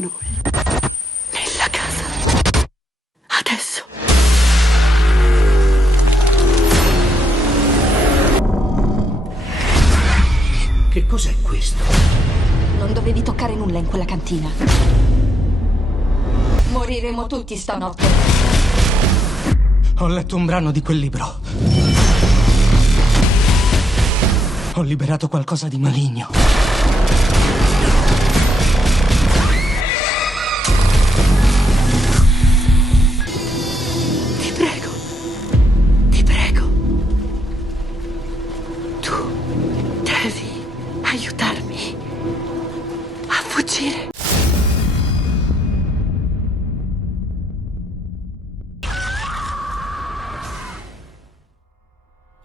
noi. Nella casa. Adesso. Che cos'è questo? Non dovevi toccare nulla in quella cantina. Moriremo tutti stanotte. Ho letto un brano di quel libro. Ho liberato qualcosa di maligno. Ti prego. Ti prego. Tu devi aiutarmi a fuggire.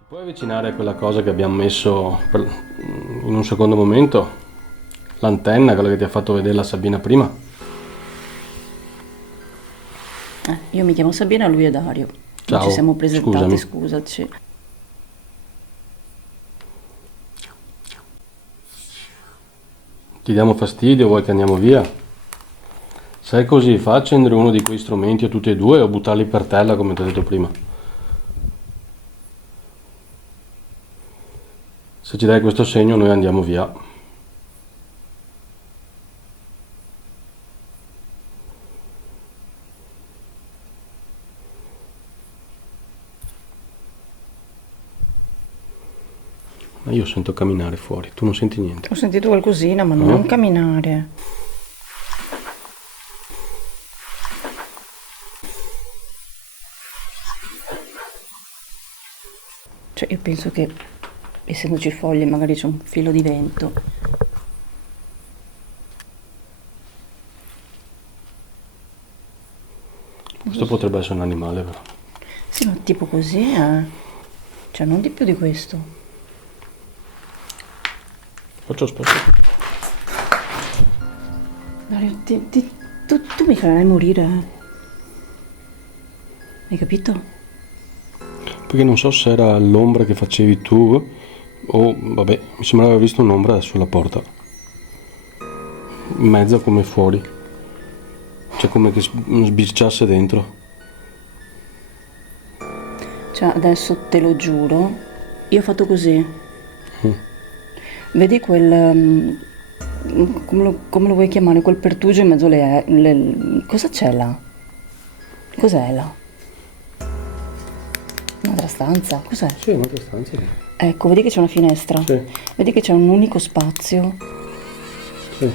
Puoi avvicinare a quella cosa che abbiamo messo in un secondo momento? L'antenna, quella che ti ha fatto vedere la Sabina prima? Io mi chiamo Sabina, lui è Dario. Ciao, Ci siamo presentati, scusami. scusaci. Ti diamo fastidio, vuoi che andiamo via? Se è così, fa accendere uno di quei strumenti o tutti e due o buttarli per terra come ti ho detto prima. Se ci dai questo segno noi andiamo via. Ma io sento camminare fuori, tu non senti niente. Ho sentito qualcosina, ma non camminare. Cioè, io penso che, essendoci foglie, magari c'è un filo di vento. Questo potrebbe essere un animale però. Sì, ma tipo così, Cioè, non di più di questo. Faccio spazio. Dario, tu mi farai morire, Hai capito? Perché non so se era l'ombra che facevi tu o, vabbè, mi sembrava aver visto un'ombra sulla porta. In mezzo come fuori. Cioè come che sbirciasse dentro. Cioè, adesso te lo giuro, io ho fatto così. Vedi quel... come lo vuoi chiamare? Quel pertugio in mezzo cosa c'è là? Cos'è là? Un'altra stanza? Cos'è? Sì, un'altra stanza. Ecco, vedi che c'è una finestra? Sì. Vedi che c'è un unico spazio? Sì.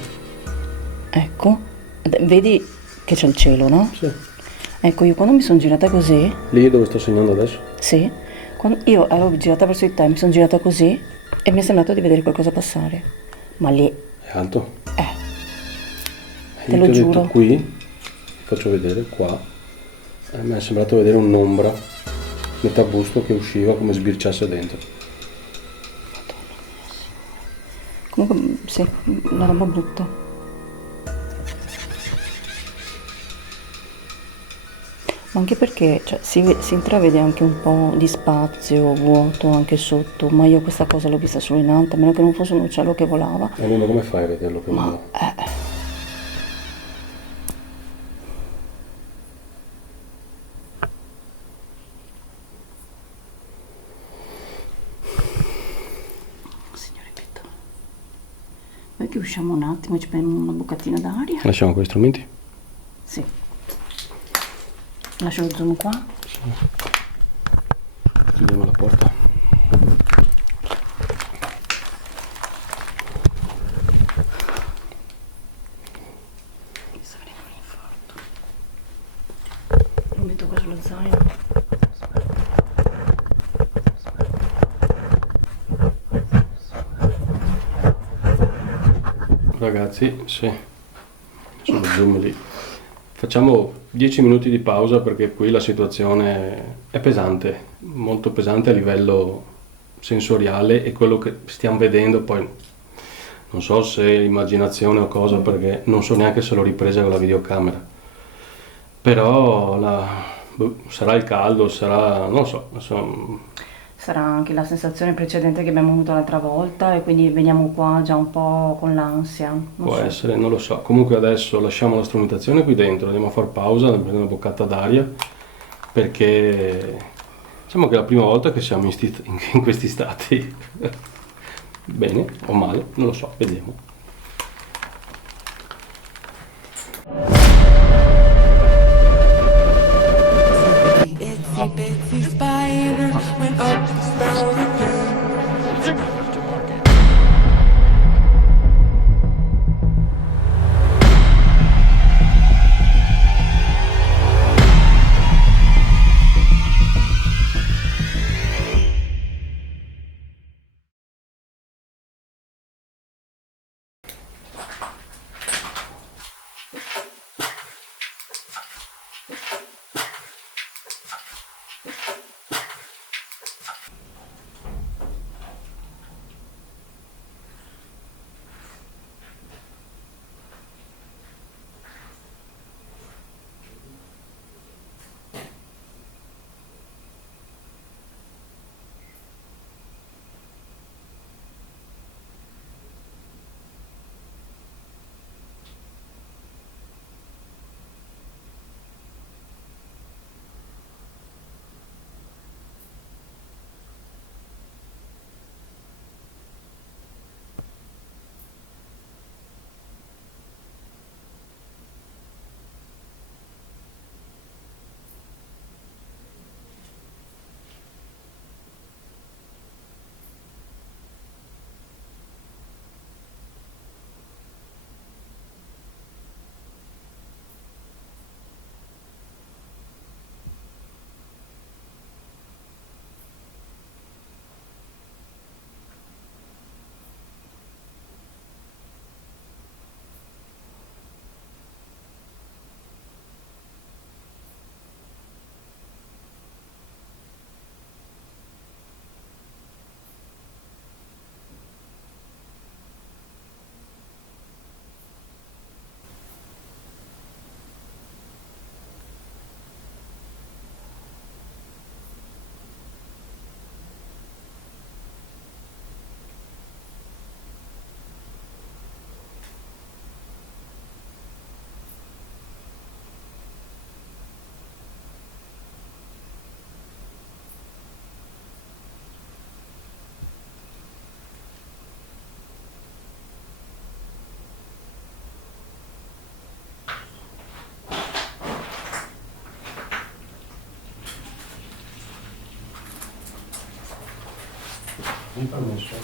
Ecco. Vedi che c'è il cielo, no? Sì. Ecco, io quando mi sono girata così... Lì dove sto segnando adesso? Sì. Quando io ero girata verso di te, mi sono girata così e mi è sembrato di vedere qualcosa passare. Ma lì... È alto? Te lo Io ti ho giuro. detto qui, faccio vedere, qua. Mi è sembrato vedere un'ombra, metà busto che usciva come sbirciasse dentro. Comunque, sì, una roba brutta. Ma anche perché cioè, si intravede anche un po' di spazio vuoto anche sotto, ma io questa cosa l'ho vista solo in alto, a meno che non fosse un uccello che volava. E allora come fai a vederlo che Ma, volava? Signore Pietà, noi che usciamo un attimo e ci prendiamo una boccatina d'aria? Lasciamo quei strumenti? Sì. Lascio lo zoom qua. Chiudiamo la porta. Sta venendo un infarto. Lo metto qua sullo zaino. Ragazzi, sì, sullo zoom lì. Facciamo 10 minuti di pausa perché qui la situazione è pesante, molto pesante a livello sensoriale e quello che stiamo vedendo poi non so se è immaginazione o cosa perché non so neanche se l'ho ripresa con la videocamera. Però sarà il caldo, sarà, non lo so, insomma. Sarà anche la sensazione precedente che abbiamo avuto l'altra volta e quindi veniamo qua già un po' con l'ansia. Non Può so. essere, non lo so. Comunque adesso lasciamo la strumentazione qui dentro, andiamo a far pausa, andiamo a prendere una boccata d'aria, perché diciamo che è la prima volta che siamo in questi stati. Bene o male, non lo so, vediamo. Itsy bitsy spider went up the spout again. Mi permesso.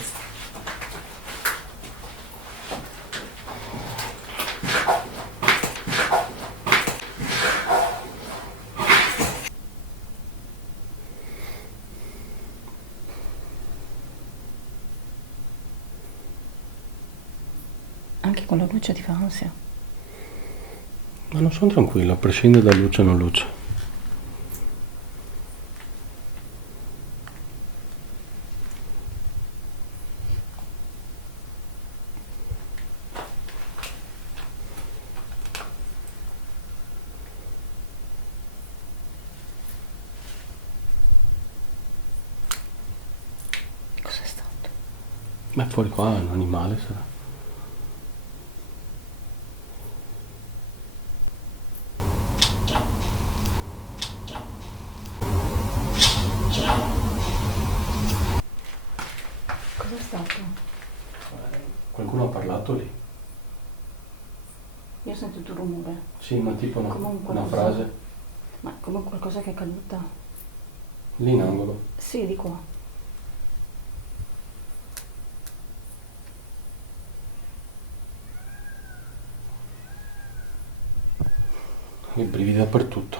Anche con la luce ti fa ansia. Ma non sono tranquillo, a prescindere da luce o non luce. Cos'è stato? Ma fuori qua è un animale, sarà. Cos'è stato? Qualcuno ha parlato lì? Io ho sentito un rumore. Sì, ma tipo Comunque una cosa? frase. Ma come qualcosa che è caduta. Lì in angolo. Sì, di qua. I brividi dappertutto.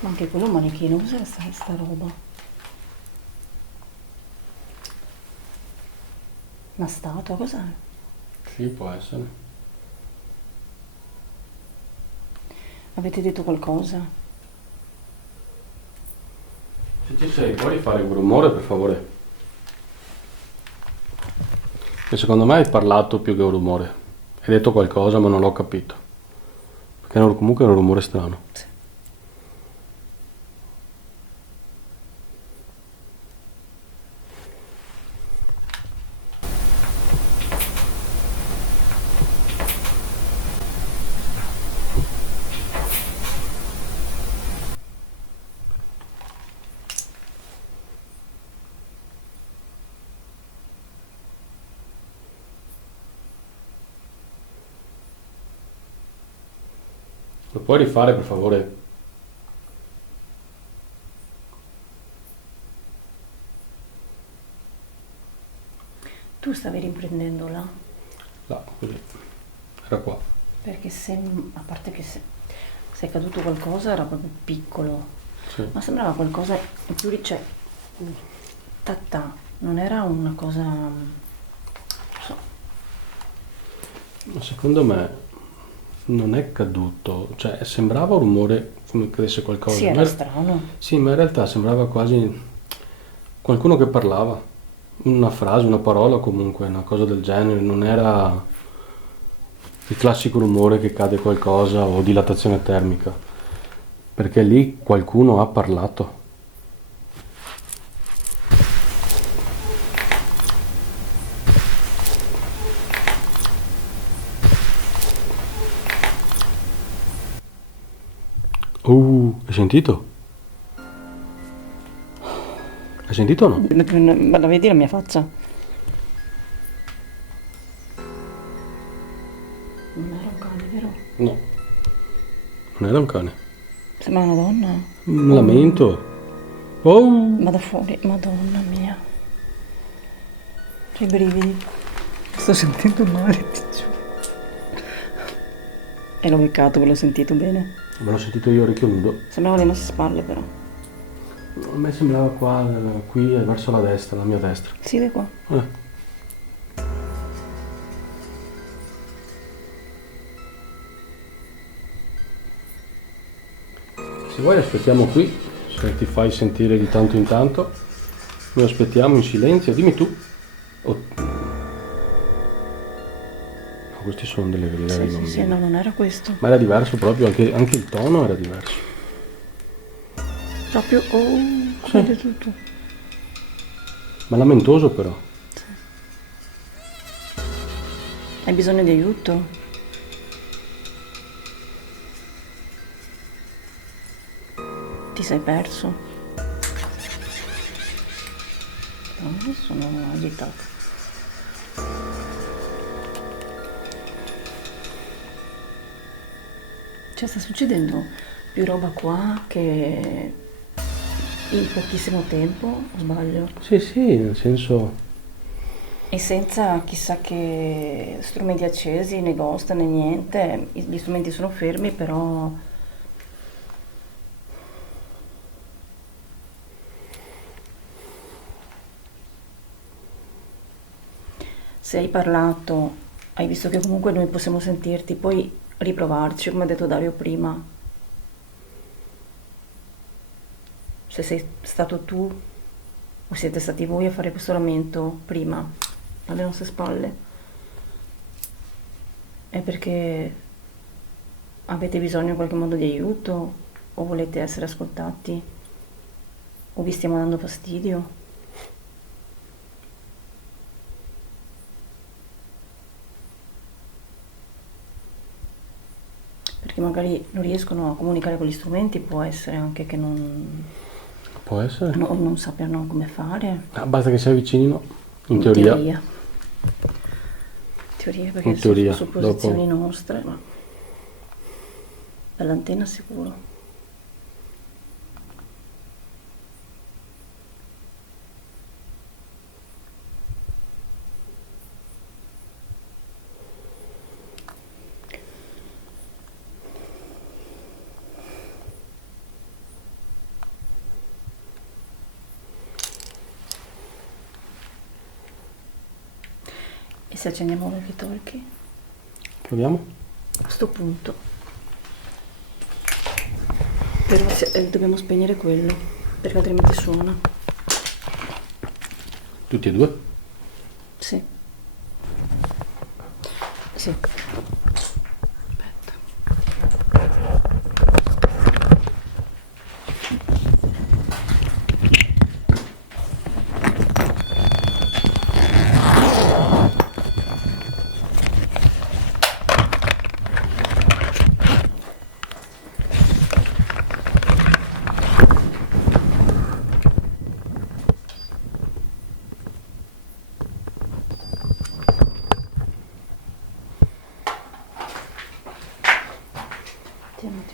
Ma anche quello è un manichino, cos'è sta roba? Una statua, cos'è? Sì, può essere. Avete detto qualcosa? Se ci sei, puoi fare un rumore, per favore? Che secondo me hai parlato più che un rumore. Hai detto qualcosa, ma non l'ho capito. Perché comunque è un rumore strano. Sì. Lo puoi rifare per favore? Tu stavi riprendendo là? Là, così. Era qua. Perché a parte che se è caduto qualcosa era proprio piccolo, Sì. ma sembrava qualcosa in più, cioè, non era una cosa, non so. Ma secondo me non è caduto, cioè sembrava un rumore come cadesse qualcosa. Sì, era strano. Sì, ma in realtà sembrava quasi qualcuno che parlava, una frase, una parola comunque, una cosa del genere, non era il classico rumore che cade qualcosa o dilatazione termica, perché lì qualcuno ha parlato. Hai sentito? Hai sentito o no? Ma la vedi la mia faccia? Non era un cane, vero? No, non era un cane. Sembra una donna. Un lamento. Oh! Ma da fuori, madonna mia. Che brividi. Sto sentendo male, ti giuro. E l'ho beccato, ve l'ho sentito bene. Me l'ho sentito io a orecchio nudo. Sembrava le nostre spalle però. A me sembrava qua, qui verso la destra, la mia destra. Sì, da qua. Se vuoi aspettiamo qui, se ti fai sentire di tanto in tanto. Noi aspettiamo in silenzio, dimmi tu. Oh. No, questi sono delle grida dei bambini. Sì, no, non era questo. Ma era diverso proprio, anche il tono era diverso. Proprio, vede tutto. Ma lamentoso però. Hai bisogno di aiuto? Ti sei perso? No, sono agitata. Cioè sta succedendo più roba qua che in pochissimo tempo, o sbaglio? Sì, sì, nel senso... E senza chissà che strumenti accesi, né ghost né niente, gli strumenti sono fermi, però se hai parlato, hai visto che comunque noi possiamo sentirti, puoi riprovarci, come ha detto Dario prima. Se sei stato tu o siete stati voi a fare questo lamento prima, alle nostre spalle, è perché avete bisogno in qualche modo di aiuto o volete essere ascoltati o vi stiamo dando fastidio? Perché magari non riescono a comunicare con gli strumenti, può essere anche che Può essere? non sappiano come fare. Ah, basta che si avvicinino, in teoria. Teoria, perché In teoria, sono supposizioni dopo. nostre, ma dall'antenna sicuro. E se accendiamo i talkie? Proviamo? A sto punto. Però dobbiamo spegnere quello, perché altrimenti suona. Tutti e due? Sì. Sì. Aspetta. Tieni.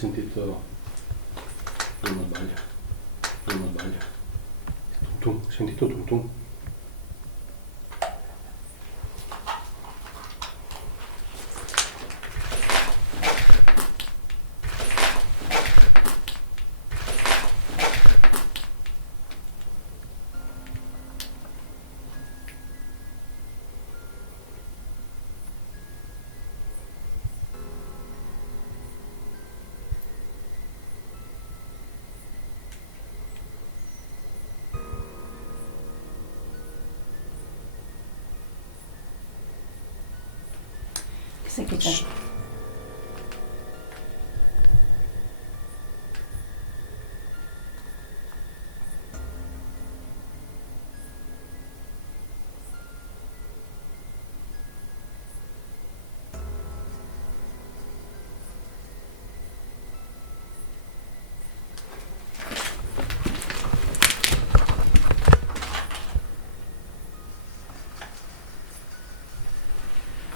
sentito? Non sbaglio. Tum, hai sentito tum tum? Sai che c'è?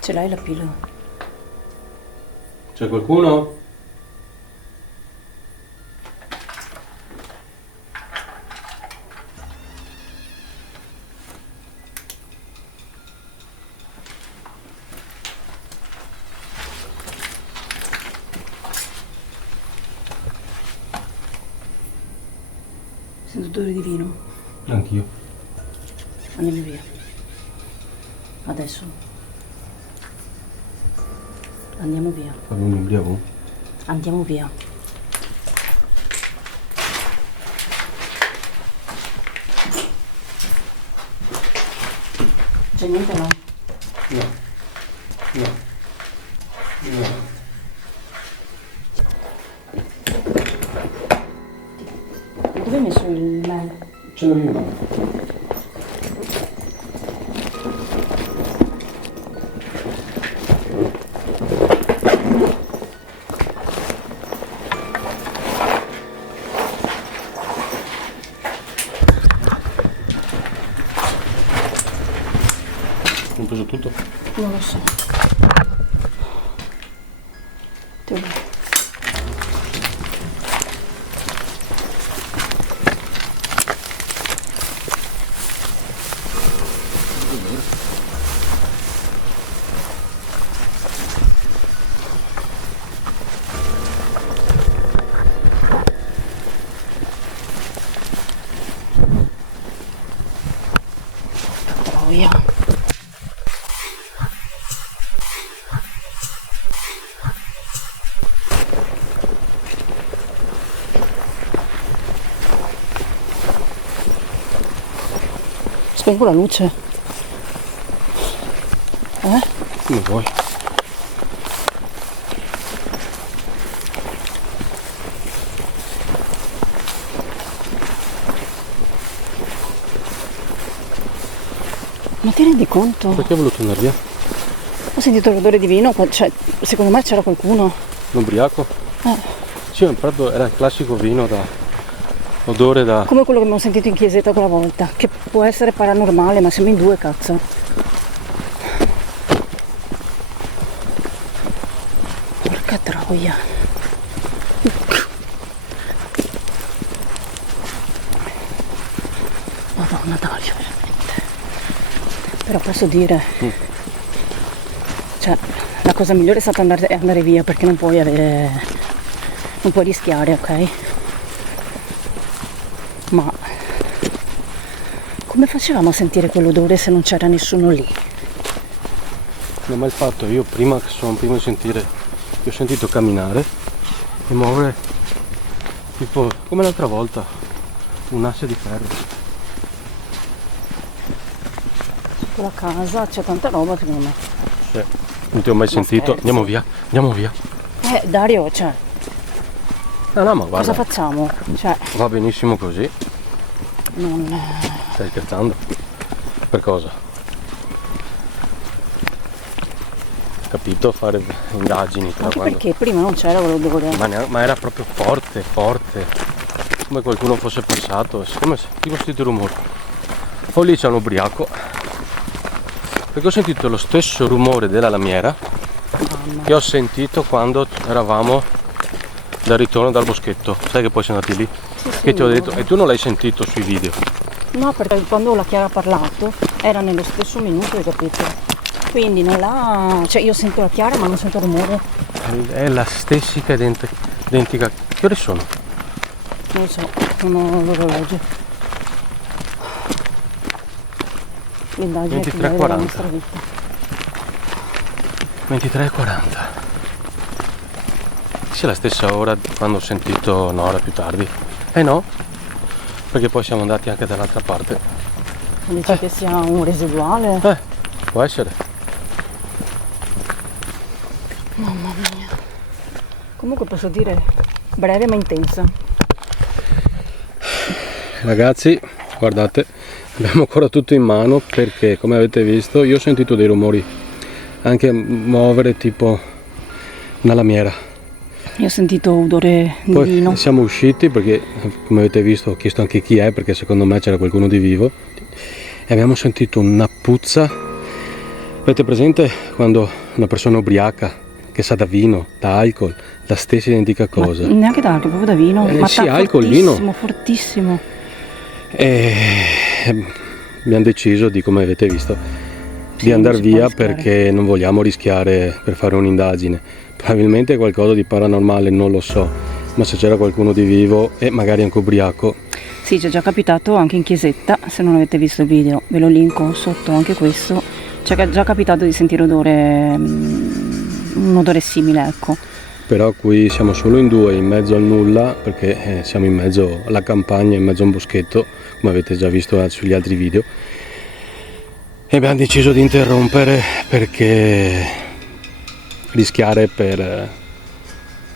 Ce l'hai la pila? C'è qualcuno? Sento odore di vino. Anch'io. Andiamo via. Adesso. Andiamo via. Fabio, un ubriaco? Andiamo via. C'è niente là? No. Dove hai messo il mail? Ce l'ho io. Ho preso tutto? Non lo so. Te lo... Troia. Spengo la luce. Come vuoi. Ma ti rendi conto? Perché volevo tornare via? Ho sentito l'odore di vino, cioè, secondo me c'era qualcuno. L'ubriaco? Sì, proprio era il classico vino da odore da... Come quello che abbiamo sentito in chiesetta quella volta, che può essere paranormale, ma siamo in due, cazzo. Porca troia. Madonna Dario, veramente. Però posso dire, cioè, la cosa migliore è stata andare via, perché non puoi rischiare, ok? Ma come facevamo a sentire quell'odore se non c'era nessuno lì? Non ho mai fatto, io prima di sentire, io ho sentito camminare e muovere, tipo come l'altra volta, un asse di ferro. La casa c'è tanta roba secondo me. Sì. Non ti ho mai sentito. scherzi. Andiamo via. Dario, cioè, No, ma guarda, cosa facciamo? Cioè, va benissimo così. non... Stai scherzando? Per cosa? Capito? Fare indagini tra Anche quando... perché prima non c'era quell'odore. Ma era proprio forte. Come qualcuno fosse passato. Come se tipo sentito il rumore. Poi lì c'è un ubriaco. Perché ho sentito lo stesso rumore della lamiera che ho sentito quando eravamo dal ritorno dal boschetto. Sai che poi siamo andati lì? Sì, sì, Che ti ho no. detto, e tu non l'hai sentito sui video. No, perché quando la Chiara ha parlato era nello stesso minuto, hai capito? Quindi non l'ha... cioè io sento la Chiara ma non sento rumore. È la stessa identica. Che ore sono? Non lo so, sono l'orologio. L'indagine più bella della 23:40. nostra vita. 23:40. Sì, è la stessa ora di quando ho sentito Nora più tardi. Eh no, perché poi siamo andati anche dall'altra parte. Dici che sia un residuale? Può essere. Mamma mia. Comunque posso dire breve ma intensa. Ragazzi, guardate, abbiamo ancora tutto in mano perché, come avete visto, io ho sentito dei rumori, anche muovere tipo una lamiera. Io ho sentito odore di Poi vino. siamo usciti perché, come avete visto, ho chiesto anche chi è perché secondo me c'era qualcuno di vivo e abbiamo sentito una puzza. Avete presente quando una persona ubriaca che sa da vino, da alcol, la stessa identica cosa? Ma neanche da alcol, proprio da vino. Ma sì, alcol, vino. Fortissimo. E abbiamo deciso di, come avete visto, Sì, di andare non si può via rischiare. perché non vogliamo rischiare per fare un'indagine. Probabilmente qualcosa di paranormale, non lo so, ma se c'era qualcuno di vivo e magari anche ubriaco. Sì, ci è già capitato anche in chiesetta, se non avete visto il video, ve lo linko sotto anche questo. Ci è già capitato di sentire un odore simile, ecco. Però qui siamo solo in due, in mezzo al nulla, perché siamo in mezzo alla campagna, in mezzo a un boschetto, come avete già visto sugli altri video. E abbiamo deciso di interrompere perché rischiare per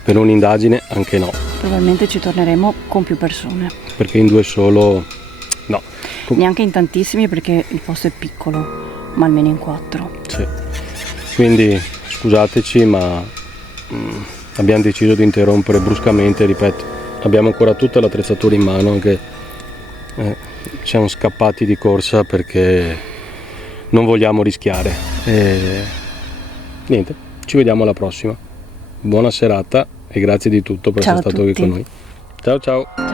un'indagine anche no, Probabilmente ci torneremo con più persone. perché in due solo no. Neanche in tantissimi perché il posto è piccolo, ma almeno in 4. Sì. Quindi scusateci, ma abbiamo deciso di interrompere bruscamente, ripeto, abbiamo ancora tutta l'attrezzatura in mano, anche siamo scappati di corsa perché non vogliamo rischiare. E niente, ci vediamo alla prossima. Buona serata e grazie di tutto per Ciao essere a stato qui tutti. con noi. Ciao ciao.